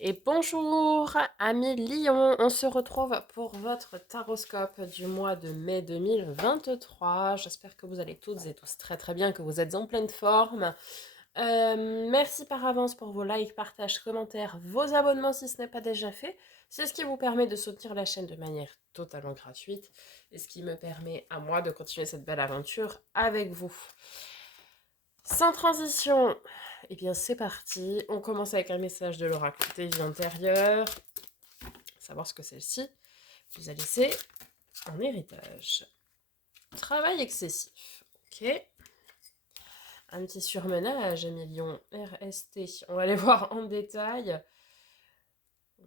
Et bonjour, amis Lion, on se retrouve pour votre taroscope du mois de mai 2023. J'espère que vous allez toutes et tous très très bien, que vous êtes en pleine forme. Merci par avance pour vos likes, partages, commentaires, vos abonnements si ce n'est pas déjà fait. C'est ce qui vous permet de soutenir la chaîne de manière totalement gratuite et ce qui me permet à moi de continuer cette belle aventure avec vous. Sans transition, eh bien c'est parti. On commence avec un message de l'oracle des vies antérieures. Savoir ce que celle-ci vous a laissé en héritage. Travail excessif. Ok. Un petit surmenage, million RST. On va aller voir en détail.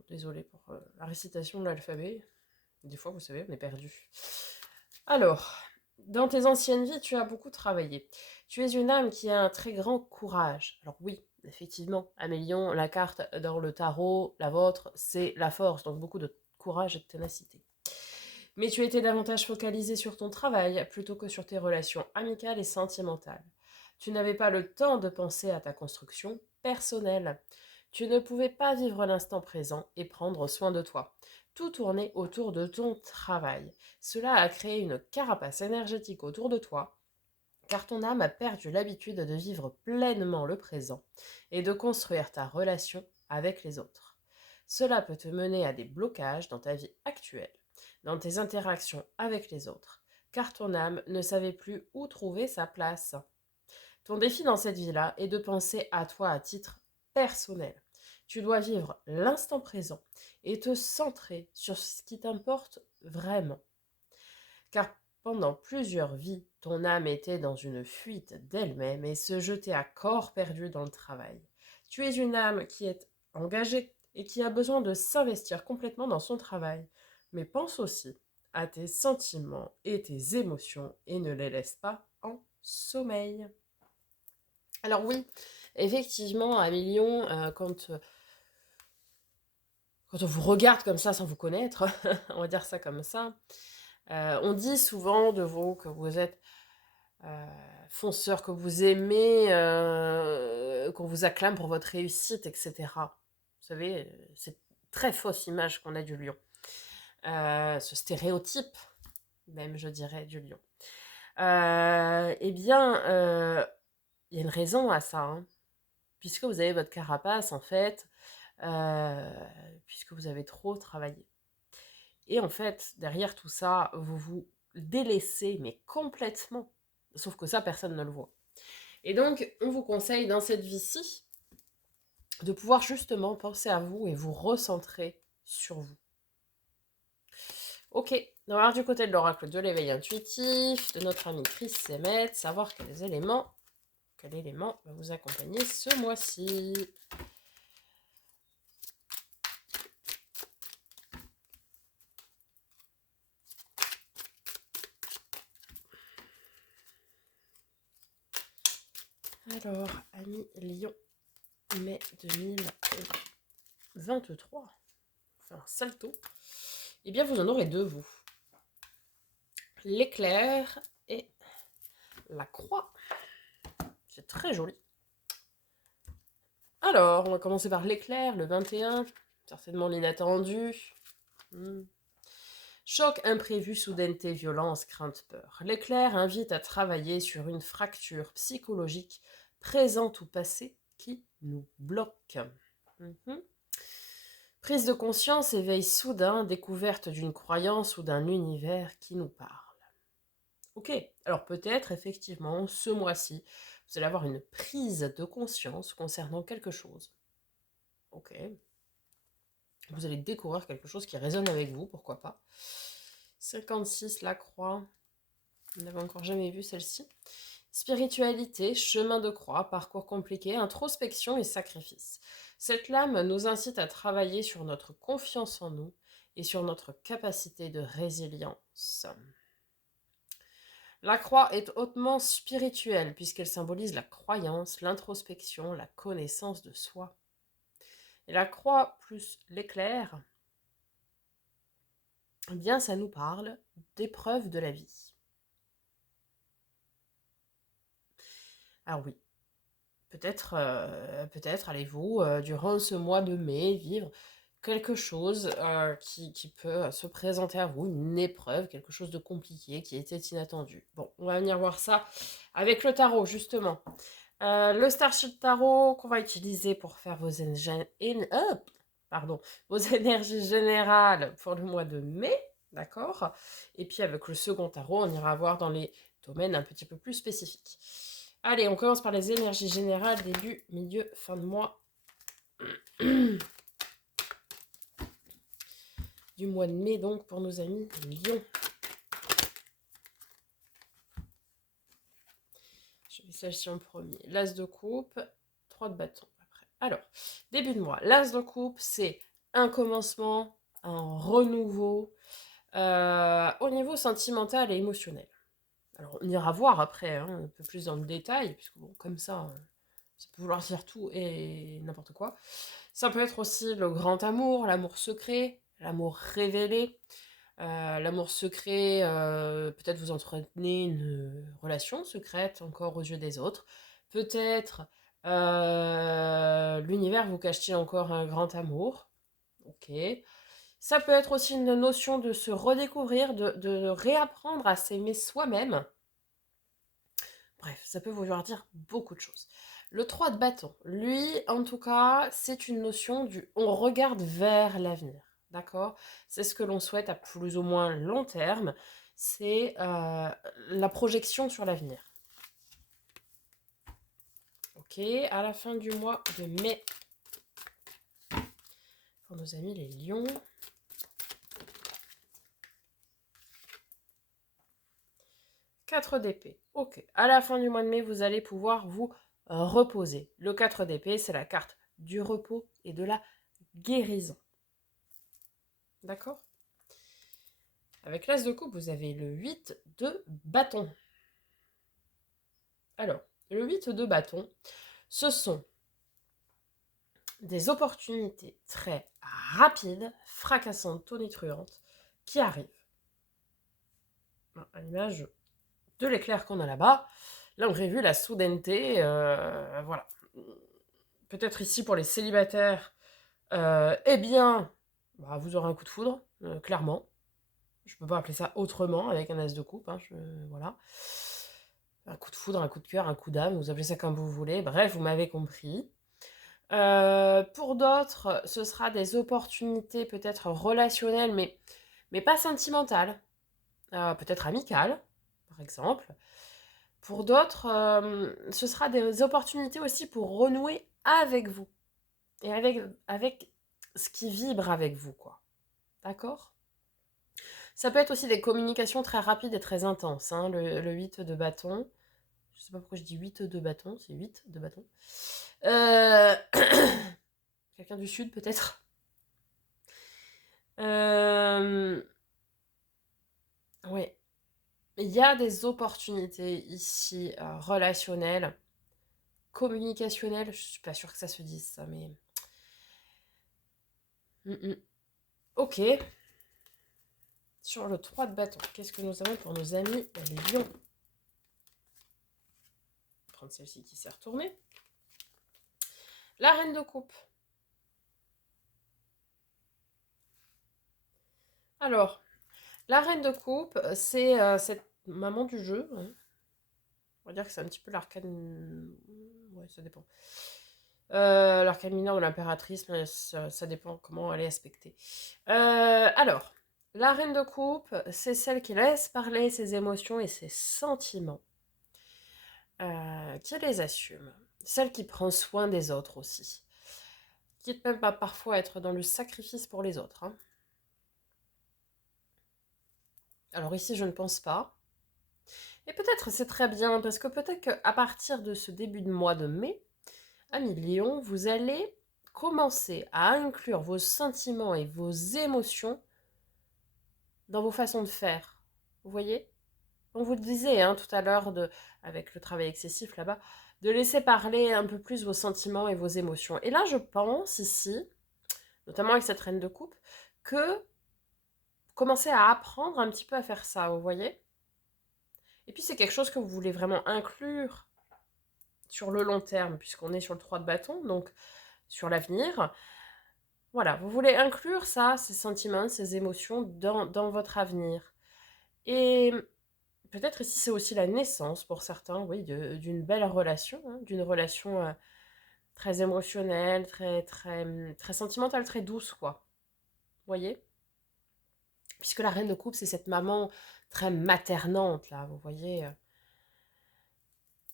Désolée pour la récitation de l'alphabet. Des fois, vous savez, on est perdu. Alors, dans tes anciennes vies, tu as beaucoup travaillé. Tu es une âme qui a un très grand courage. Alors oui, effectivement, Amélion, la carte dans le tarot, la vôtre, c'est la force, donc beaucoup de courage et de ténacité. Mais tu étais davantage focalisé sur ton travail plutôt que sur tes relations amicales et sentimentales. Tu n'avais pas le temps de penser à ta construction personnelle. Tu ne pouvais pas vivre l'instant présent et prendre soin de toi. Tout tournait autour de ton travail. Cela a créé une carapace énergétique autour de toi, car ton âme a perdu l'habitude de vivre pleinement le présent et de construire ta relation avec les autres. Cela peut te mener à des blocages dans ta vie actuelle, dans tes interactions avec les autres, car ton âme ne savait plus où trouver sa place. Ton défi dans cette vie-là est de penser à toi à titre personnel. Tu dois vivre l'instant présent et te centrer sur ce qui t'importe vraiment. Car pendant plusieurs vies, ton âme était dans une fuite d'elle-même et se jetait à corps perdu dans le travail. Tu es une âme qui est engagée et qui a besoin de s'investir complètement dans son travail. Mais pense aussi à tes sentiments et tes émotions et ne les laisse pas en sommeil. Alors oui, effectivement, à Million, quand on vous regarde comme ça sans vous connaître, on va dire ça comme ça, on dit souvent de vous que vous êtes fonceur, que vous aimez, qu'on vous acclame pour votre réussite, etc. Vous savez, c'est très fausse image qu'on a du lion. Ce stéréotype, même je dirais, du lion. Eh bien, il y a une raison à ça, hein. Puisque vous avez votre carapace, en fait, puisque vous avez trop travaillé. Et en fait, derrière tout ça, vous vous délaissez, mais complètement. Sauf que ça, personne ne le voit. Et donc, on vous conseille dans cette vie-ci de pouvoir justement penser à vous et vous recentrer sur vous. Ok, on va voir du côté de l'oracle de l'éveil intuitif, de notre ami Chris Semet, savoir quel élément va vous accompagner ce mois-ci. Alors, ami Lion, mai 2023, enfin salto, eh bien vous en aurez deux, vous. L'éclair et la croix. C'est très joli. Alors, on va commencer par l'éclair, le 21, certainement l'inattendu. Choc imprévu, soudaineté, violence, crainte, peur. L'éclair invite à travailler sur une fracture psychologique présente ou passée qui nous bloque. Prise de conscience, éveil soudain, découverte d'une croyance ou d'un univers qui nous parle. Ok, alors peut-être effectivement ce mois-ci, vous allez avoir une prise de conscience concernant quelque chose. Ok, vous allez découvrir quelque chose qui résonne avec vous, pourquoi pas. 56, la croix, on n'avait encore jamais vu celle-ci. Spiritualité, chemin de croix, parcours compliqué, introspection et sacrifice. Cette lame nous incite à travailler sur notre confiance en nous et sur notre capacité de résilience. La croix est hautement spirituelle puisqu'elle symbolise la croyance, l'introspection, la connaissance de soi. Et la croix plus l'éclair, eh bien ça nous parle d'épreuves de la vie. Alors oui, peut-être allez-vous, durant ce mois de mai, vivre quelque chose qui peut se présenter à vous, une épreuve, quelque chose de compliqué qui était inattendu. Bon, on va venir voir ça avec le tarot, justement. Le Starship Tarot qu'on va utiliser pour faire vos énergies générales pour le mois de mai, d'accord? Et puis avec le second tarot, on ira voir dans les domaines un petit peu plus spécifiques. Allez, on commence par les énergies générales, début, milieu, fin de mois. Du mois de mai, donc, pour nos amis Lions. Je vais celle-ci en premier. L'As de coupe, 3 de bâton après. Alors, début de mois. L'As de coupe, c'est un commencement, un renouveau au niveau sentimental et émotionnel. Alors, on ira voir après, un peu plus dans le détail, puisque bon, comme ça peut vouloir dire tout et n'importe quoi. Ça peut être aussi le grand amour, l'amour secret, l'amour révélé. L'amour secret, peut-être vous entretenez une relation secrète encore aux yeux des autres. Peut-être l'univers vous cache-t-il encore un grand amour. Ok. Ça peut être aussi une notion de se redécouvrir, de réapprendre à s'aimer soi-même. Bref, ça peut vouloir dire beaucoup de choses. Le 3 de bâton, lui, en tout cas, c'est une notion du on regarde vers l'avenir. D'accord? C'est ce que l'on souhaite à plus ou moins long terme. C'est la projection sur l'avenir. Ok, à la fin du mois de mai, pour nos amis les lions. Quatre d'épée. Ok, à la fin du mois de mai, vous allez pouvoir vous reposer. Le 4 d'épée, c'est la carte du repos et de la guérison. D'accord? Avec l'As de coupe, vous avez le 8 de bâton. Alors, le 8 de bâton, ce sont des opportunités très rapides, fracassantes, tonitruantes, qui arrivent. À l'image de l'éclair qu'on a là-bas, là on aurait vu la soudaineté, voilà. Peut-être ici pour les célibataires, eh bien, bah, vous aurez un coup de foudre, clairement. Je peux pas appeler ça autrement avec un As de coupe, voilà. Un coup de foudre, un coup de cœur, un coup d'âme, vous appelez ça comme vous voulez. Bref, vous m'avez compris. Pour d'autres, ce sera des opportunités peut-être relationnelles, mais pas sentimentales. Peut-être amicales, par exemple. Pour d'autres, ce sera des opportunités aussi pour renouer avec vous. Et avec ce qui vibre avec vous, quoi. D'accord? Ça peut être aussi des communications très rapides et très intenses, le 8 de bâton. Je sais pas pourquoi je dis 8 de bâton, c'est 8 de bâton. Quelqu'un du sud, peut-être. Ouais. Il y a des opportunités ici relationnelles, communicationnelles. Je suis pas sûre que ça se dise, ça, mais... Ok. Sur le 3 de bâton, qu'est-ce que nous avons pour nos amis les lions? Je vais prendre celle-ci qui s'est retournée. La reine de coupe. Alors, la reine de coupe, c'est cette maman du jeu. On va dire que c'est un petit peu l'arcane... Ouais, ça dépend. L'arcane mineur de l'impératrice, mais ça dépend comment elle est aspectée. Alors, la reine de coupe, c'est celle qui laisse parler ses émotions et ses sentiments. Qui les assume. Celle qui prend soin des autres aussi. Quitte même pas parfois être dans le sacrifice pour les autres. Alors ici, je ne pense pas. Et peut-être c'est très bien, parce que peut-être qu'à partir de ce début de mois de mai, amis Lion, vous allez commencer à inclure vos sentiments et vos émotions dans vos façons de faire. Vous voyez? On vous le disait tout à l'heure, avec le travail excessif là-bas, de laisser parler un peu plus vos sentiments et vos émotions. Et là, je pense ici, notamment avec cette reine de coupe, que commencez à apprendre un petit peu à faire ça, vous voyez? Et puis c'est quelque chose que vous voulez vraiment inclure sur le long terme, puisqu'on est sur le 3 de bâton, donc sur l'avenir. Voilà, vous voulez inclure ça, ces sentiments, ces émotions dans votre avenir. Et peut-être ici, c'est aussi la naissance pour certains, oui, d'une belle relation, hein, d'une relation très émotionnelle, très sentimentale, très douce, quoi. Vous voyez? Puisque la reine de coupe, c'est cette maman très maternante, là, vous voyez?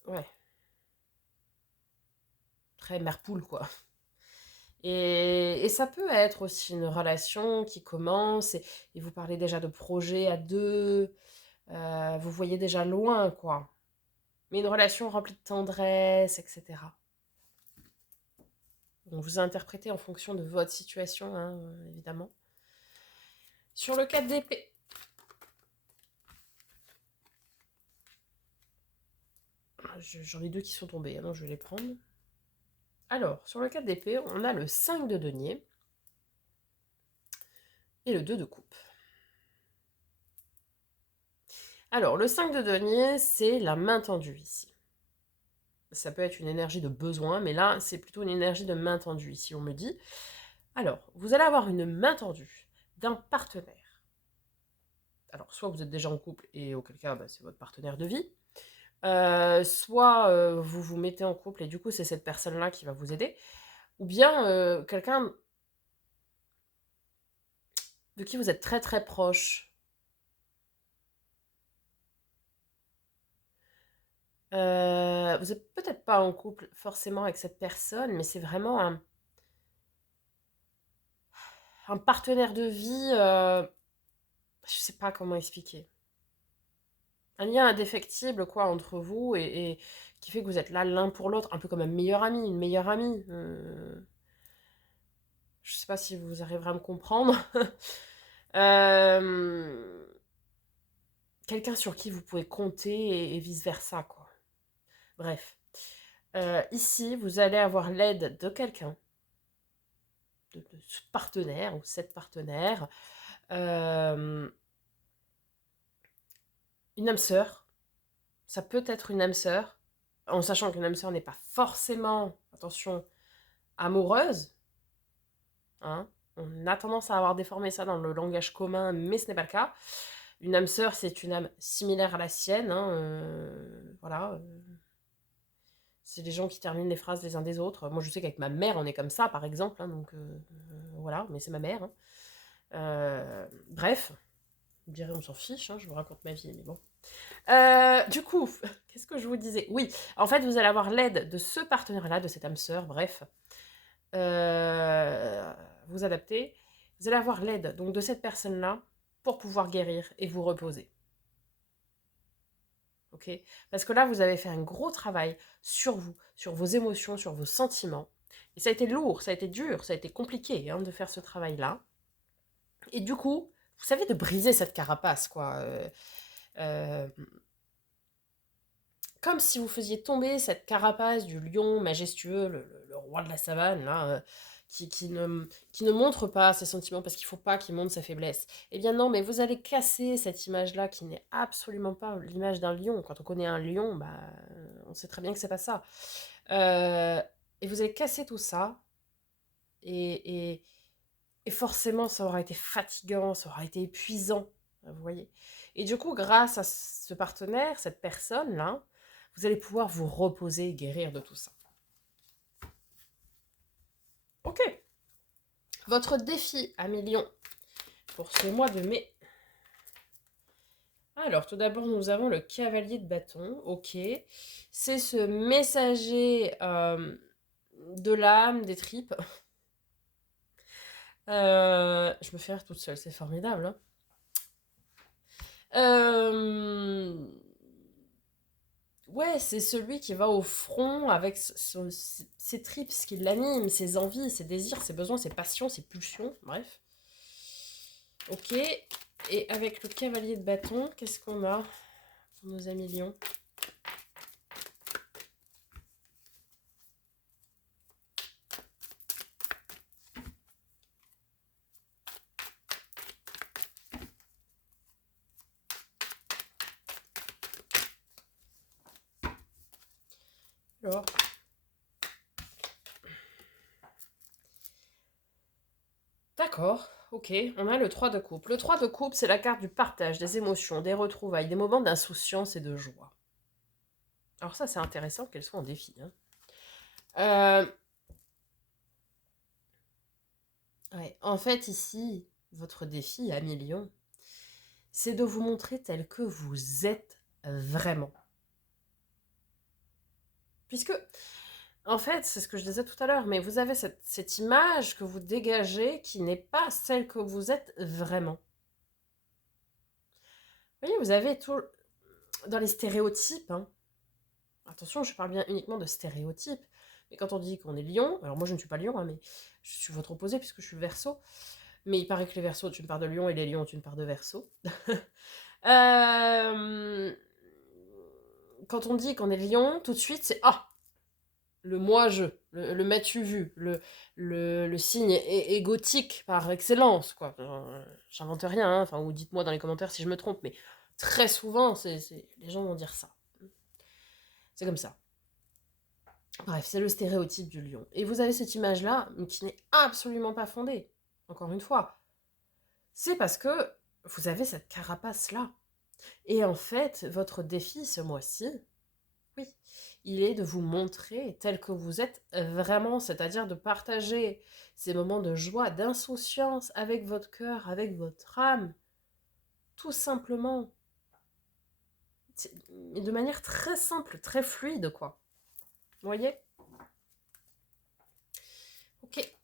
Ouais, très mère poule, quoi. Et ça peut être aussi une relation qui commence et vous parlez déjà de projets à deux, vous voyez déjà loin, quoi. Mais une relation remplie de tendresse, etc. Donc vous interprétez en fonction de votre situation, hein, évidemment. Sur le 4 d'épée, j'en ai deux qui sont tombés, alors je vais les prendre. Alors, sur le 4 d'épée, on a le 5 de denier et le 2 de coupe. Alors, le 5 de denier, c'est la main tendue ici. Ça peut être une énergie de besoin, mais là, c'est plutôt une énergie de main tendue ici, on me dit. Alors, vous allez avoir une main tendue d'un partenaire. Alors, soit vous êtes déjà en couple et auquel cas, c'est votre partenaire de vie. Soit vous vous mettez en couple et du coup, c'est cette personne-là qui va vous aider. Ou bien quelqu'un de qui vous êtes très très proche. Vous n'êtes peut-être pas en couple forcément avec cette personne, mais c'est vraiment un partenaire de vie. Je sais pas comment expliquer. Un lien indéfectible quoi entre vous et qui fait que vous êtes là l'un pour l'autre, un peu comme un meilleur ami, une meilleure amie. Je sais pas si vous arriverez à me comprendre. Euh, Quelqu'un sur qui vous pouvez compter et vice-versa, quoi. Bref. Ici, vous allez avoir l'aide de quelqu'un, de ce partenaire ou cette partenaire, euh, une âme sœur. Ça peut être une âme sœur, en sachant qu'une âme sœur n'est pas forcément, attention, amoureuse. Hein. On a tendance à avoir déformé ça dans le langage commun, mais ce n'est pas le cas. Une âme sœur, c'est une âme similaire à la sienne. Hein, voilà. C'est les gens qui terminent les phrases les uns des autres. Moi, je sais qu'avec ma mère, on est comme ça, par exemple. Hein, donc, voilà, mais c'est ma mère. Hein. Bref, vous direz, on s'en fiche, hein, je vous raconte ma vie, mais bon. Du coup, qu'est-ce que je vous disais? Oui, en fait, vous allez avoir l'aide de ce partenaire-là, de cette âme sœur, bref. Vous adaptez. Vous allez avoir l'aide donc de cette personne-là pour pouvoir guérir et vous reposer. Ok? Parce que là, vous avez fait un gros travail sur vous, sur vos émotions, sur vos sentiments. Et ça a été lourd, ça a été dur, ça a été compliqué hein, de faire ce travail-là. Et du coup, vous savez, de briser cette carapace, quoi. Euh, Comme si vous faisiez tomber cette carapace du lion majestueux, le roi de la savane, là, qui ne montre pas ses sentiments parce qu'il ne faut pas qu'il montre sa faiblesse. Eh bien non, mais vous allez casser cette image-là qui n'est absolument pas l'image d'un lion. Quand on connaît un lion, on sait très bien que c'est pas ça. Euh, et vous allez casser tout ça, et, et, et forcément, ça aura été fatigant, ça aura été épuisant, vous voyez. Et du coup, grâce à ce partenaire, cette personne-là, vous allez pouvoir vous reposer et guérir de tout ça. Ok. Votre défi à millions pour ce mois de mai. Alors, tout d'abord, nous avons le cavalier de bâton. Ok. C'est ce messager de l'âme, des tripes. Je me fais rire toute seule, c'est formidable. Hein. Ouais, c'est celui qui va au front avec ses tripes, ce qui l'anime, ses envies, ses désirs, ses besoins, ses passions, ses pulsions, bref. Ok, et avec le cavalier de bâton, qu'est-ce qu'on a pour nos amis lions? Alors, d'accord, ok, on a le 3 de coupe. Le 3 de coupe, c'est la carte du partage, des émotions, des retrouvailles, des moments d'insouciance et de joie. Alors ça, c'est intéressant qu'elle soit en défi. Hein. Ouais. En fait, ici, votre défi à millions, c'est de vous montrer tel que vous êtes vraiment. Puisque, en fait, c'est ce que je disais tout à l'heure, mais vous avez cette image que vous dégagez qui n'est pas celle que vous êtes vraiment. Vous voyez, vous avez tout dans les stéréotypes. Hein. Attention, je parle bien uniquement de stéréotypes. Mais quand on dit qu'on est lion, alors moi je ne suis pas lion, hein, mais je suis votre opposé puisque je suis verso. Mais il paraît que les versos ont une part de lion et les lions ont une part de verso. Euh, Quand on dit qu'on est lion, tout de suite c'est ah, le moi-je, le m'as-tu vu, le signe égotique par excellence, quoi. J'invente rien, hein, enfin, ou dites-moi dans les commentaires si je me trompe, mais très souvent, les gens vont dire ça. C'est comme ça. Bref, c'est le stéréotype du lion. Et vous avez cette image-là, mais qui n'est absolument pas fondée. Encore une fois. C'est parce que vous avez cette carapace-là. Et en fait, votre défi ce mois-ci, oui, il est de vous montrer tel que vous êtes vraiment, c'est-à-dire de partager ces moments de joie, d'insouciance avec votre cœur, avec votre âme, tout simplement. Mais de manière très simple, très fluide, quoi. Vous voyez? Ok.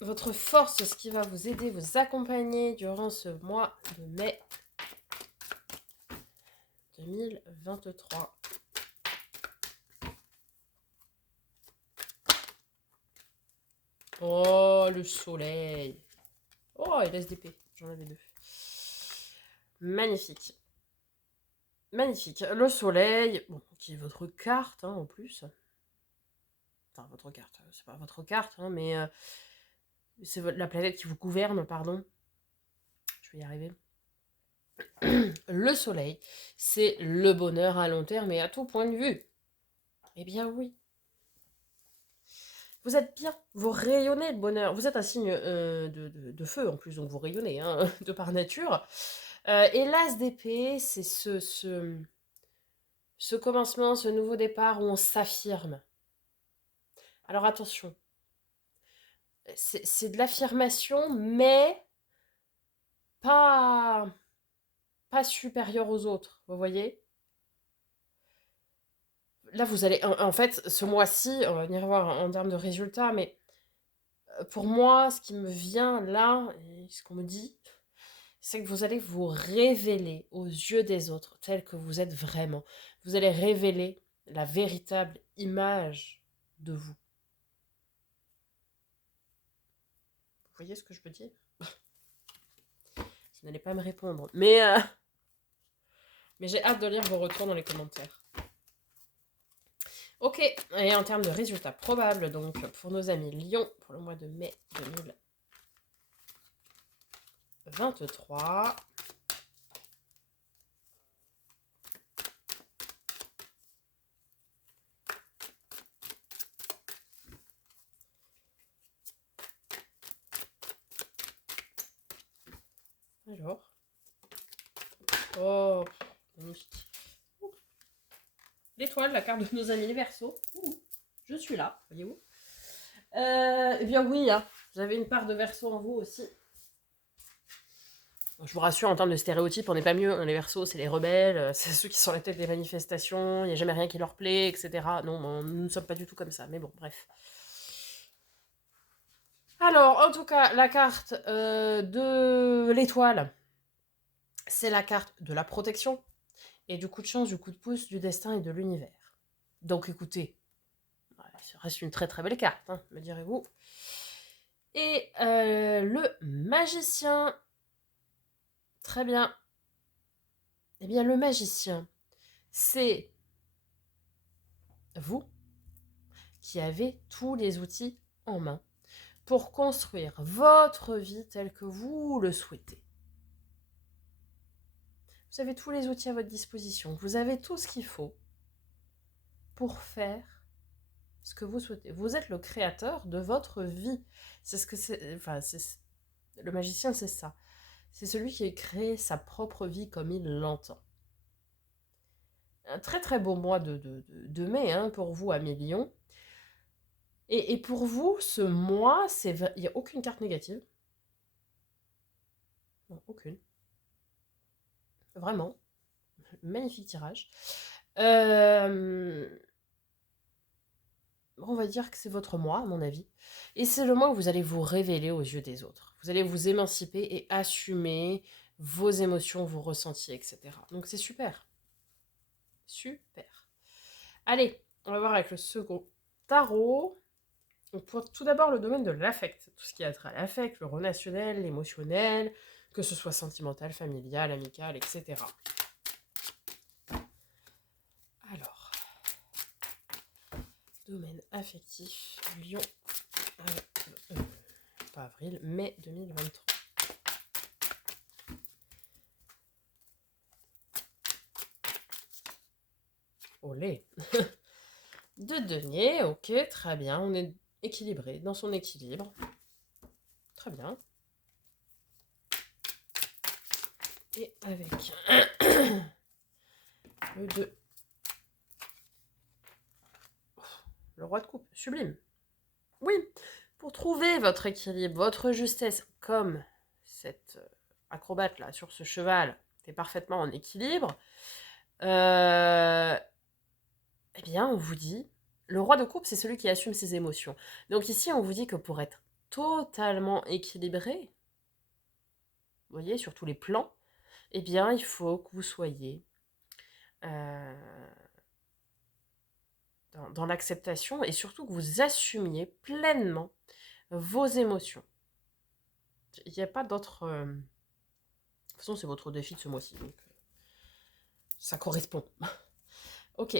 Votre force, ce qui va vous aider, vous accompagner durant ce mois de mai 2023. Oh, le soleil. Oh, et l'SDP. J'en avais 2. Magnifique. Magnifique. Le soleil, bon, qui est votre carte, hein, en plus. Enfin, votre carte. C'est pas votre carte, hein, mais c'est la planète qui vous gouverne, pardon. Je vais y arriver. Le soleil, c'est le bonheur à long terme et à tout point de vue. Eh bien oui. Vous êtes bien, vous rayonnez le bonheur. Vous êtes un signe de feu en plus, donc vous rayonnez, hein, de par nature. Et l'as d'épée, c'est ce commencement, ce nouveau départ où on s'affirme. Alors attention, c'est de l'affirmation, mais pas, pas supérieure aux autres, vous voyez? Là, vous allez, en fait, ce mois-ci, on va venir voir en termes de résultats, mais pour moi, ce qui me vient là, et ce qu'on me dit, c'est que vous allez vous révéler aux yeux des autres tel que vous êtes vraiment. Vous allez révéler la véritable image de vous. Vous voyez ce que je veux dire? Vous n'allez pas me répondre. Mais j'ai hâte de lire vos retours dans les commentaires. Ok, et en termes de résultats probables, donc pour nos amis Lyon, pour le mois de mai 2023. Alors. Oh, magnifique. L'étoile, la carte de nos amis les Verseaux. Je suis là, voyez-vous. Eh bien oui, hein, vous avez une part de Verseau en vous aussi. Je vous rassure, en termes de stéréotypes, on n'est pas mieux. Les Verseaux, c'est les rebelles, c'est ceux qui sont à la tête des manifestations, il n'y a jamais rien qui leur plaît, etc. Non, nous ne sommes pas du tout comme ça, mais bon, bref. Alors, en tout cas, la carte de l'étoile, c'est la carte de la protection, et du coup de chance, du coup de pouce, du destin et de l'univers. Donc écoutez, ça reste une très très belle carte, hein, me direz-vous. Et le magicien, très bien. Eh bien, le magicien, c'est vous qui avez tous les outils en main pour construire votre vie telle que vous le souhaitez. Vous avez tous les outils à votre disposition, vous avez tout ce qu'il faut pour faire ce que vous souhaitez. Vous êtes le créateur de votre vie. C'est ce que c'est. Enfin, le magicien, c'est ça. C'est celui qui a créé sa propre vie comme il l'entend. Un très très beau mois de mai hein, pour vous, amis Lion. Et pour vous, ce mois, il n'y a aucune carte négative. Non, aucune. Vraiment. Magnifique tirage. On va dire que c'est votre mois, à mon avis. Et c'est le mois où vous allez vous révéler aux yeux des autres. Vous allez vous émanciper et assumer vos émotions, vos ressentis, etc. Donc c'est super. Super. Allez, on va voir avec le second tarot. Donc pour tout d'abord le domaine de l'affect. Tout ce qui a trait à l'affect, le relationnel, l'émotionnel, que ce soit sentimental, familial, amical, etc. Alors, domaine affectif, Lion, pas avril, mai 2023. Olé. De denier, ok, très bien, on est équilibré, dans son équilibre. Très bien. Et avec le 2. Le roi de coupe, sublime. Oui, pour trouver votre équilibre, votre justesse, comme cette acrobate là sur ce cheval est parfaitement en équilibre, eh bien on vous dit, le roi de coupe c'est celui qui assume ses émotions. Donc ici on vous dit que pour être totalement équilibré, vous voyez, sur tous les plans, eh bien il faut que vous soyez dans l'acceptation et surtout que vous assumiez pleinement vos émotions. Il n'y a pas d'autre... De toute façon, c'est votre défi de ce mois-ci, donc ça correspond. Ok.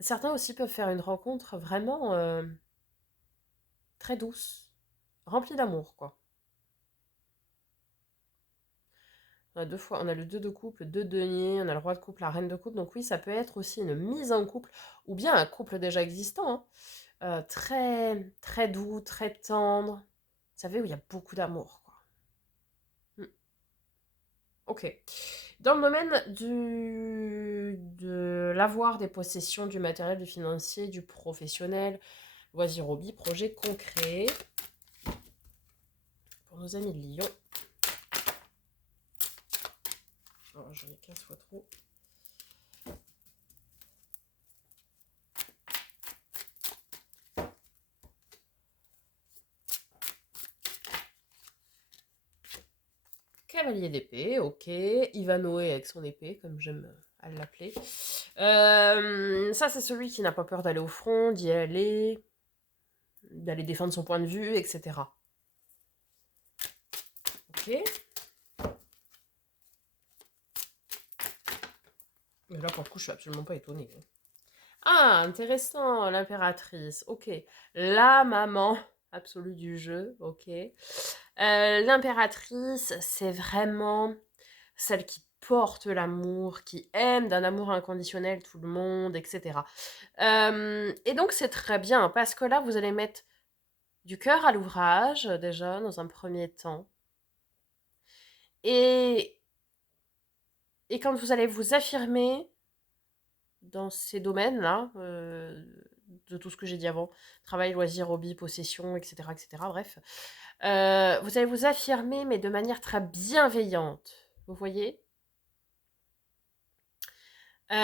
Certains aussi peuvent faire une rencontre vraiment très douce, remplie d'amour, quoi. On a deux fois, on a le 2 de couple, le 2 de denier, on a le roi de couple, la reine de couple. Donc oui, ça peut être aussi une mise en couple, ou bien un couple déjà existant, hein, très, très doux, très tendre. Vous savez, où il y a beaucoup d'amour, quoi. Ok. Dans le domaine de l'avoir, des possessions, du matériel, du financier, du professionnel, loisirs, hobby, projet concret. Pour nos amis de Lyon. Oh, j'en ai 15 fois trop. Cavalier d'épée, ok. Ivanoé avec son épée, comme j'aime à l'appeler. Ça, c'est celui qui n'a pas peur d'aller au front, d'y aller, d'aller défendre son point de vue, etc. Ok. Mais là, pour le coup, je suis absolument pas étonnée. Ah, intéressant, l'impératrice. Ok. La maman absolue du jeu. Ok. L'impératrice, c'est vraiment celle qui porte l'amour, qui aime d'un amour inconditionnel tout le monde, etc. Et donc, c'est très bien parce que là, vous allez mettre du cœur à l'ouvrage, déjà, dans un premier temps. Et, et quand vous allez vous affirmer dans ces domaines-là, de tout ce que j'ai dit avant, travail, loisirs, hobby, possession, etc., etc., bref, vous allez vous affirmer, mais de manière très bienveillante, vous voyez. Vous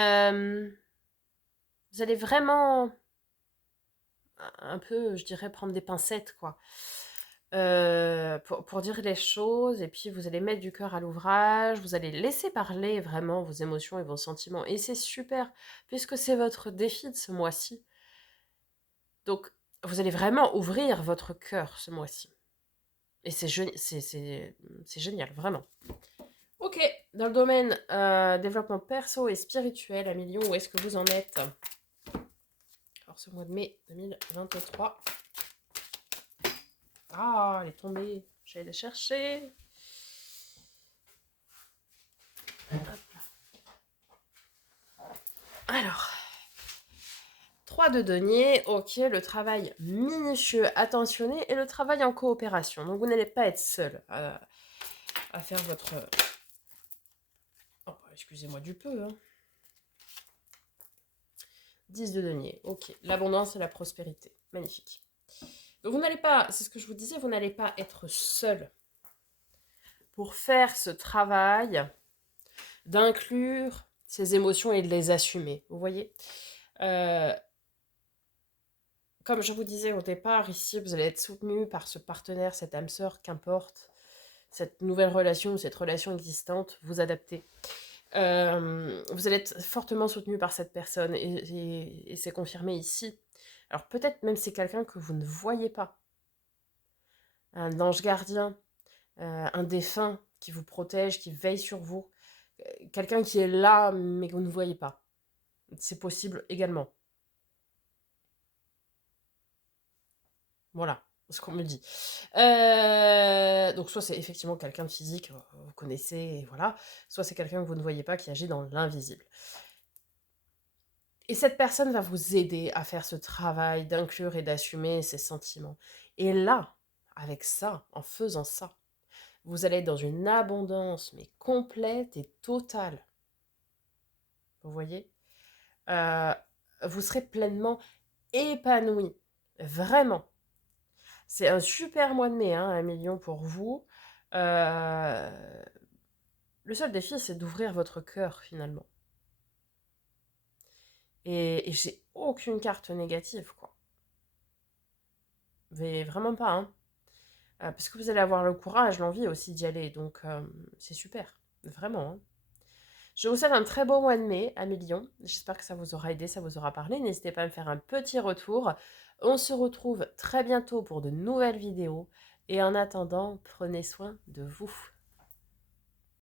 allez vraiment un peu, je dirais, prendre des pincettes, quoi, pour dire les choses, et puis vous allez mettre du cœur à l'ouvrage, vous allez laisser parler vraiment vos émotions et vos sentiments, et c'est super, puisque c'est votre défi de ce mois-ci. Donc, vous allez vraiment ouvrir votre cœur ce mois-ci. Et c'est génial, vraiment. Ok, dans le domaine développement perso et spirituel, à Million, où est-ce que vous en êtes? Alors, ce mois de mai 2023. Ah, elle est tombée. J'allais la chercher. Hop là. Alors, 3 de denier, ok, le travail minutieux, attentionné et le travail en coopération. Donc vous n'allez pas être seul à faire votre... Oh, excusez-moi du peu. Hein. 10 de denier, ok. L'abondance et la prospérité, magnifique. Donc vous n'allez pas, c'est ce que je vous disais, vous n'allez pas être seul pour faire ce travail d'inclure ces émotions et de les assumer. Vous voyez comme je vous disais au départ, ici, vous allez être soutenu par ce partenaire, cette âme sœur, qu'importe, cette nouvelle relation, cette relation existante, vous adaptez. Vous allez être fortement soutenu par cette personne et c'est confirmé ici. Alors peut-être même c'est quelqu'un que vous ne voyez pas, un ange gardien, un défunt qui vous protège, qui veille sur vous, quelqu'un qui est là mais que vous ne voyez pas. C'est possible également. Voilà ce qu'on me dit. Donc soit c'est effectivement quelqu'un de physique, vous connaissez, et voilà. Soit c'est quelqu'un que vous ne voyez pas qui agit dans l'invisible. Et cette personne va vous aider à faire ce travail d'inclure et d'assumer ses sentiments. Et là, avec ça, en faisant ça, vous allez être dans une abondance, mais complète et totale. Vous voyez vous serez pleinement épanoui. Vraiment. C'est un super mois de mai, hein, 1 million pour vous. Le seul défi, c'est d'ouvrir votre cœur, finalement. Et j'ai aucune carte négative, quoi. Mais vraiment pas, hein. Parce que vous allez avoir le courage, l'envie aussi d'y aller. Donc, c'est super. Vraiment, hein. Je vous souhaite un très beau mois de mai à Million. J'espère que ça vous aura aidé, ça vous aura parlé. N'hésitez pas à me faire un petit retour. On se retrouve très bientôt pour de nouvelles vidéos. Et en attendant, prenez soin de vous.